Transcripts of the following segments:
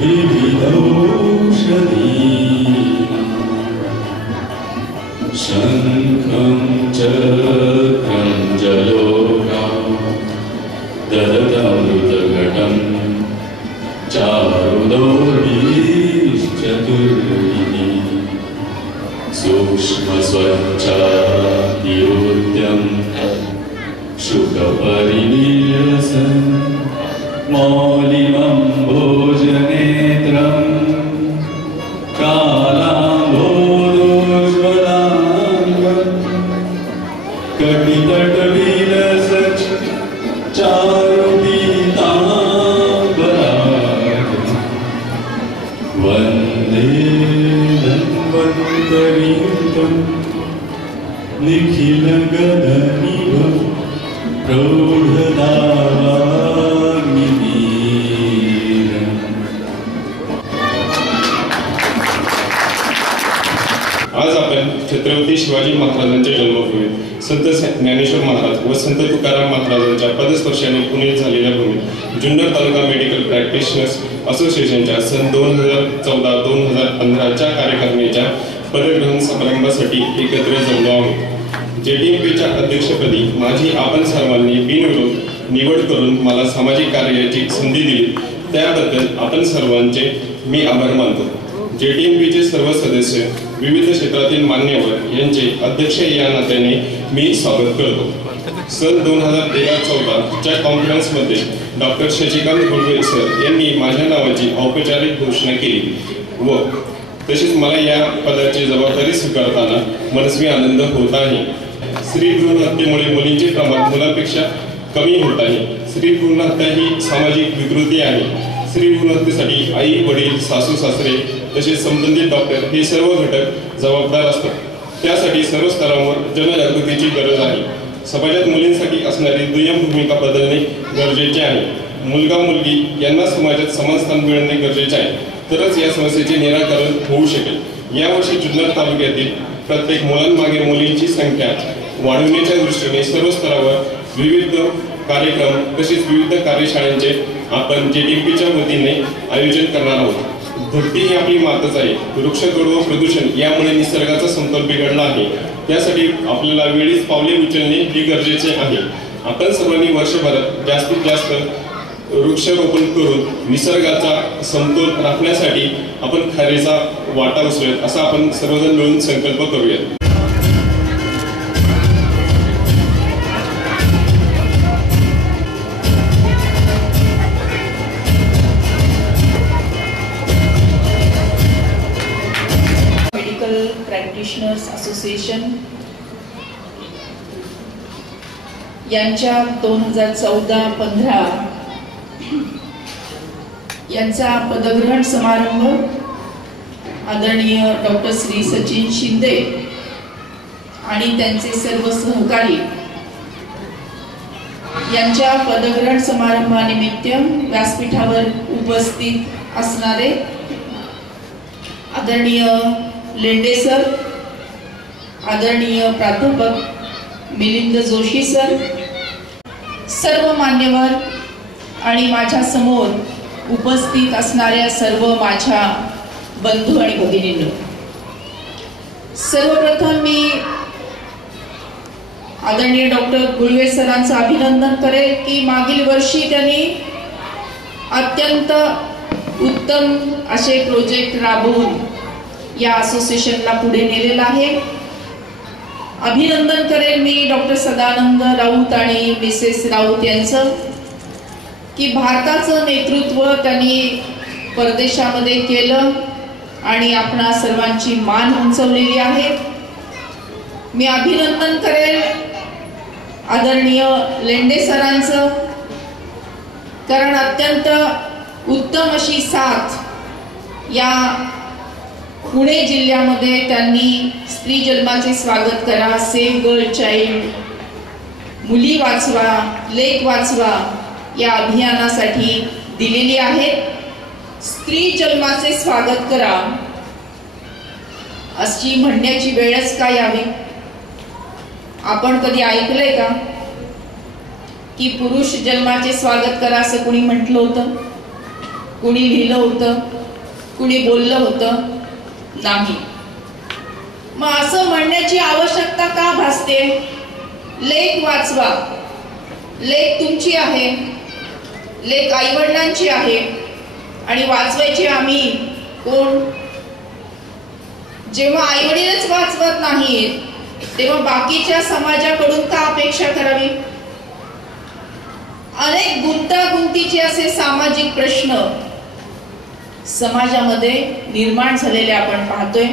विविधौषधी शङ्खं चक्रं जलोका ददतमृतघटं चारुदौर्भिश्चतुर्भिः सूक्ष्मस्वच्छातिरोद्यं शुकपरिनिरसन् मौलिमं भोजनेत्रं कालाम्भोरोज्ज्वलाङ्गं कटितटविलसच् चारुपीताम्बरागं वन्दे धन्वन्तरिं निखिलगगनिभं प्रौढदावाग्निवीरम्। आज आपण छत्रपती शिवाजी महाराजांच्या जन्मभूमीत संत ज्ञानेश्वर महाराज व संत तुकाराम महाराजांच्या पदस्पर्शाने पुणे झालेल्या भूमीत जुन्नर तालुका मेडिकल प्रॅक्टिशनर्स असोसिएशनच्या सन 2014-2015 च्या कार्यकारिणीच्या पदग्रहण समारंभासाठी एकत्र जमलो आहोत। JDMPच्या अध्यक्षपदी माझी आपण सर्वांनी बिनविरोध निवड करून मला सामाजिक कार्याची संधी दिली त्याबद्दल आपण सर्वांचे मी आभार मानतो। JDMPचे सर्व सदस्य विविध क्षेत्रातील मान्यवर यांचे अध्यक्ष या नात्याने मी स्वागत करतो। सन 2013-14 च्या कॉन्फरन्समध्ये डॉक्टर शशिकांत गुळवे सर यांनी माझ्या नावाची औपचारिक घोषणा केली व तसेच मला या पदाची जबाबदारी स्वीकारताना मनस्वी आनंद होत आहे। स्त्री भ्रूण हत्येमुळे मुलींचे प्रमाण मुलांपेक्षा कमी होत आहे। स्त्री भ्रूण हत्या ही सामाजिक विकृती आहे। स्त्री भ्रूण हत्येसाठी आई वडील सासू सासरे तसेच संबंधित डॉक्टर हे सर्व घटक जबाबदार असतात। त्यासाठी सर्व स्तरांवर जनजागृतीची गरज आहे। समाजात मुलींसाठी असणारी दुय्यम भूमिका बदलणे गरजेचे आहे। मुलगा मुलगी यांना समाजात समान स्थान मिळणे गरजेचे आहे तरच या समस्येचे निराकरण होऊ शकेल। यावर्षी जुन्नर तालुक्यातील प्रत्येक मुलांमागे मुलींची संख्या वाढवण्याच्या दृष्टीने सर्व स्तरावर विविध कार्यक्रम तसेच विविध कार्यशाळांचे आपण JDMPच्या वतीने आयोजन करणार आहोत। धरती ही आपली माताच आहे। वृक्षतोड व प्रदूषण यामुळे निसर्गाचा समतोल बिघडला आहे। त्यासाठी आपल्याला वेळीच पावले उचलणे हे गरजेचे आहे। आपण सर्वांनी वर्षभरात जास्तीत जास्त वृक्षारोपण करून निसर्गाचा समतोल राखण्यासाठी आपण खरेचा वाटा उचलूयात असा आपण सर्वजण मिळून संकल्प करूयात। मेडिकल प्रॅक्टिशनर्स असोसिएशन यांच्या 2014-15 यांचा पदग्रहण समारंभ आदरणीय डॉक्टर श्री सचिन शिंदे आणि त्यांचे सर्व सहकारी यांच्या पदग्रहण समारंभानिमित्त व्यासपीठावर उपस्थित असणारे आदरणीय लेंडे सर, आदरणीय प्राध्यापक मिलिंद जोशी सर, सर्व मान्यवर आणि माझ्या समोर उपस्थित असणाऱ्या सर्व माझ्या बंधू आणि भगिनींनो, सर्वप्रथम मी आदरणीय डॉक्टर गुळवे सरांचं अभिनंदन करेन की मागील वर्षी त्यांनी अत्यंत उत्तम असे प्रोजेक्ट राबवून या असोसिएशनला पुढे नेलेलं आहे। अभिनंदन करेन मी डॉक्टर सदानंद राऊत आणि मिसेस राऊत यांचं की भारताचं नेतृत्व त्यांनी परदेशामध्ये केलं आणि आपणा सर्वांची मान उंचवलेली आहे। मी अभिनंदन करेन आदरणीय लेंडे सरांचं, कारण अत्यंत उत्तम अशी साथ या पुणे जिल्ह्यामध्ये त्यांनी स्त्री जन्माचे स्वागत करा, सेव्ह गर्ल चाइल्ड, मुली वाचवा लेक वाचवा या अभियानासाठी दिलेली आहे। स्त्री जन्माचे स्वागत करा अशी म्हणण्याची वेळच का यावी? आपण कधी ऐकलंय का की पुरुष जन्माचे स्वागत करा असं कोणी म्हटलं होतं? कुणी लिहिलं होतं, कुणी बोललं होतं नाही. मग असं म्हणण्याची आवश्यकता का भासते? लेख वाचवा. लेख तुमची आहे, लेख आईवडिलांची आहे आणि वाचवायची आम्ही कोण? जेव्हा आईवडीलच वाचवत नाहीत तेव्हा बाकीच्या समाजाकडून का अपेक्षा करावी? अनेक गुंतागुंतीचे असे सामाजिक प्रश्न समाजामध्ये निर्माण झालेले आपण पाहतोय.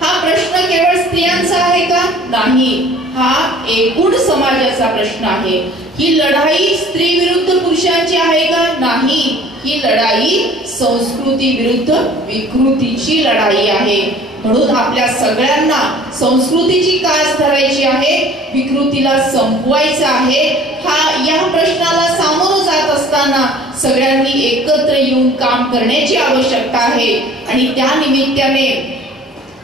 हा प्रश्न केवळ स्त्रियांचा आहे का? नाही, हा एकूण समाजाचा प्रश्न आहे. ही लढाई स्त्री विरुद्ध पुरुषांची आहे का? नाही, ही लढाई संस्कृती विरुद्ध विकृतीची लढाई आहे. म्हणून आपल्या सगळ्यांना संस्कृतीची कास धरायची आहे, विकृतीला संपवायचं आहे. या प्रश्नाला सामोरं जात असताना सगळ्यांनी एकत्र येऊन काम करण्याची आवश्यकता आहे. आणि त्या निमित्ताने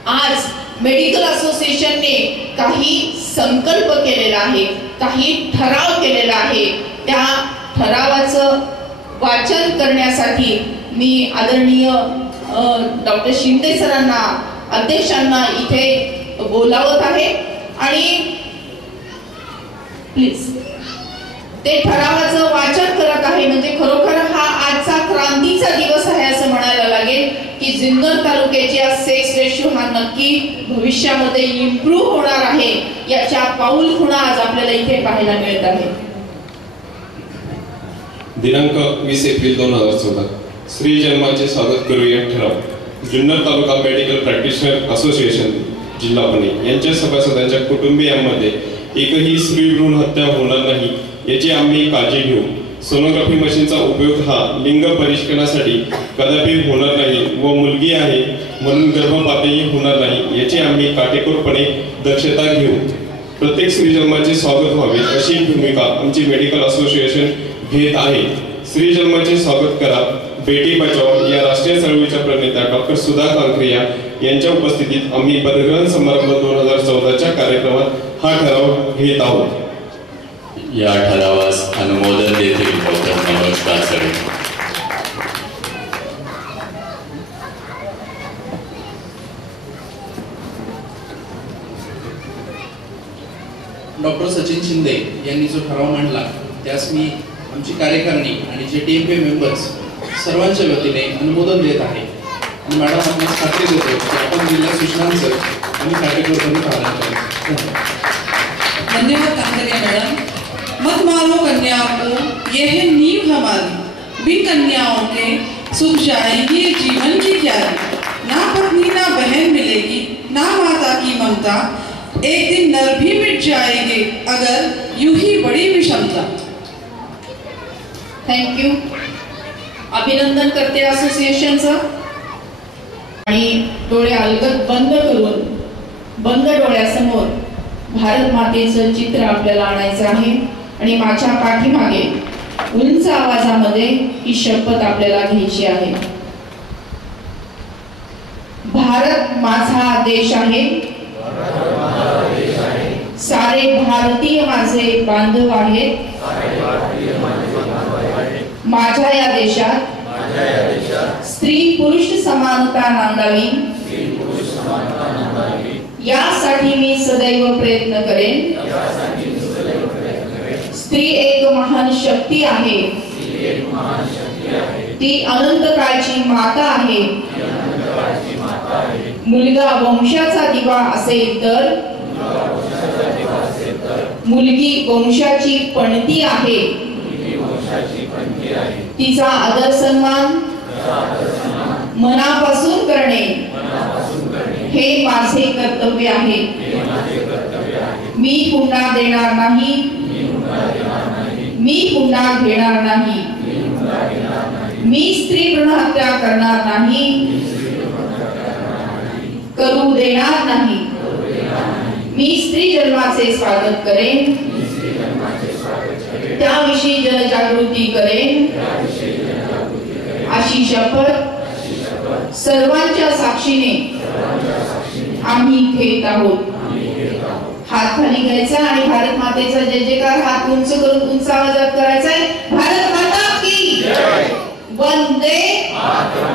आज मेडिकल असोसिएशनने काही संकल्प केलेला आहे, काही ठराव केलेला आहे. त्या ठरावाचं वाचन करण्यासाठी मी आदरणीय डॉक्टर शिंदे सरांना, अध्यक्षांना इथे बोलावत आहे. आणि प्लीज ते ठरावाचं वाचन करत आहे. म्हणजे खरोखर हा आजचा क्रांतीचा दिवस आहे असं म्हणायला लागेल की जुन्नर तालुक्याच्या सेक्स रेशो हा नक्की भविष्यामध्ये इम्प्रूव्ह होणार आहे. याच्या पाऊल खुणा आज आपल्याला इथे पाहायला मिळत आहे. दिनांक 20 एप्रिल 2014 स्त्री जन्माचे स्वागत करूया ठराव. जुन्नर तालुका मेडिकल प्रॅक्टिशनर असोसिएशन जिल्हा पुणे यांच्या सभासदांच्या कुटुंबियांमध्ये एकही स्त्री भ्रूण हत्या होणार नाही याची आम्ही काळजी घेऊ. सोनोग्राफी मशीनचा उपयोग हा लिंग परीक्षणासाठी कदापि होणार नाही व मुलगी आहे म्हणून गर्भपातही होणार नाही याची आम्ही काटेकोरपणे दक्षता घेऊ. प्रत्येक स्त्री जन्माचे स्वागत व्हावे अशी भूमिका आमची मेडिकल असोसिएशन घेत आहे. स्त्री जन्माचे स्वागत करा बेटी बचाओ या राष्ट्रीय चळवळीच्या प्रणेत्या डॉक्टर सुधा कांकरिया यांच्या उपस्थितीत आम्ही पदग्रहण समारंभ 2014च्या कार्यक्रमात हा ठराव घेत आहोत. या ठरावास अनुमोदन देतील डॉक्टर मनोज कासरे. डॉक्टर सचिन शिंदे यांनी जो ठराव मांडला त्यास मी आमची कार्यकारिणी आणि जे टीएमपी मेंबर्स सर्वांच्या वतीने अनुमोदन देत आहे. आणि मॅडम आपल्याला खात्री देतो की आपण दिलेल्या सूचनांचं आम्ही काटेकोरपणे पालन करू. धन्यवाद कांकरिया मैडम. मत मारो कन्याओं को, ये है नींव हमारी. बिन कन्याओं के सुख जाएंगे जीवन की क्यारी. ना पत्नी ना बहन मिलेगी, ना माता की ममता. एक दिन नर भी मिट जाएंगे अगर यूं ही बड़ी विषमता. थँक्यू. अभिनंदन करते असोसिएशनचं. आणि डोळे अलगद बंद करून बंद डोळ्यासमोर भारत मातेचं चित्र आपल्याला आणायचं आहे. आणि माझ्या पाठीमागे उंच आवाजामध्ये ही शपथ आपल्याला घ्यायची आहे. भारत माझा देश आहे, सारे भारतीय माझे बांधव आहेत. माझ्या या देशात स्त्री पुरुष समानता नांदावी यासाठी मी सदैव प्रयत्न करेन. स्त्री एक महान शक्ती आहे, ती अनंत काळची माता आहे. मुलगा वंशाचा दिवा असेल तर मुलगी वंशाची पणती आहे. तिचा आदर सन्मान मनापासून करणे हे माझे कर्तव्य आहे. मी पुन्हा देणार नाही, मी पुन्हा घेणार नाही. मी स्त्री भ्रूण हत्या करणार नाही, करू देणार नाही. मी स्त्री जन्माचे स्वागत करेन, त्याविषयी जनजागृती करेन अशी शपथ सर्वांच्या साक्षीने आम्ही घेत आहोत. हात खाली घ्यायचा आणि भारत मातेचा जय जयकार हात उंच करून उंच आवाजात करायचा आहे. भारत माता की जय. वंदे मातरम